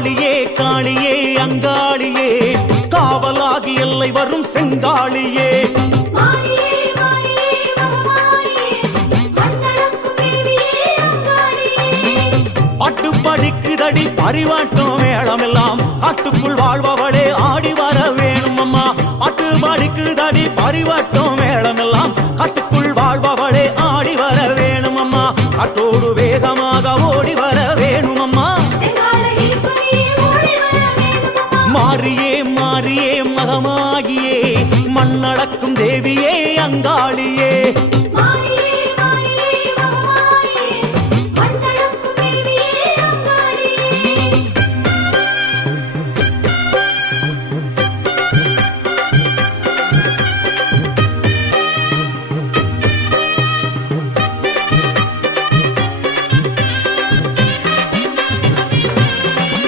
காளியே காளியே அங்காளியே காவலாகி எல்லை வரும் செங்காளியே பாட்டு படிக்குதடி பரிவாட்டம் மேளமெல்லாம் காட்டுக்குள் வாழ்பவளே ஆடி வர வேணும் அம்மா பாட்டு படிக்குதடி பரிவாட்டம் மேளம்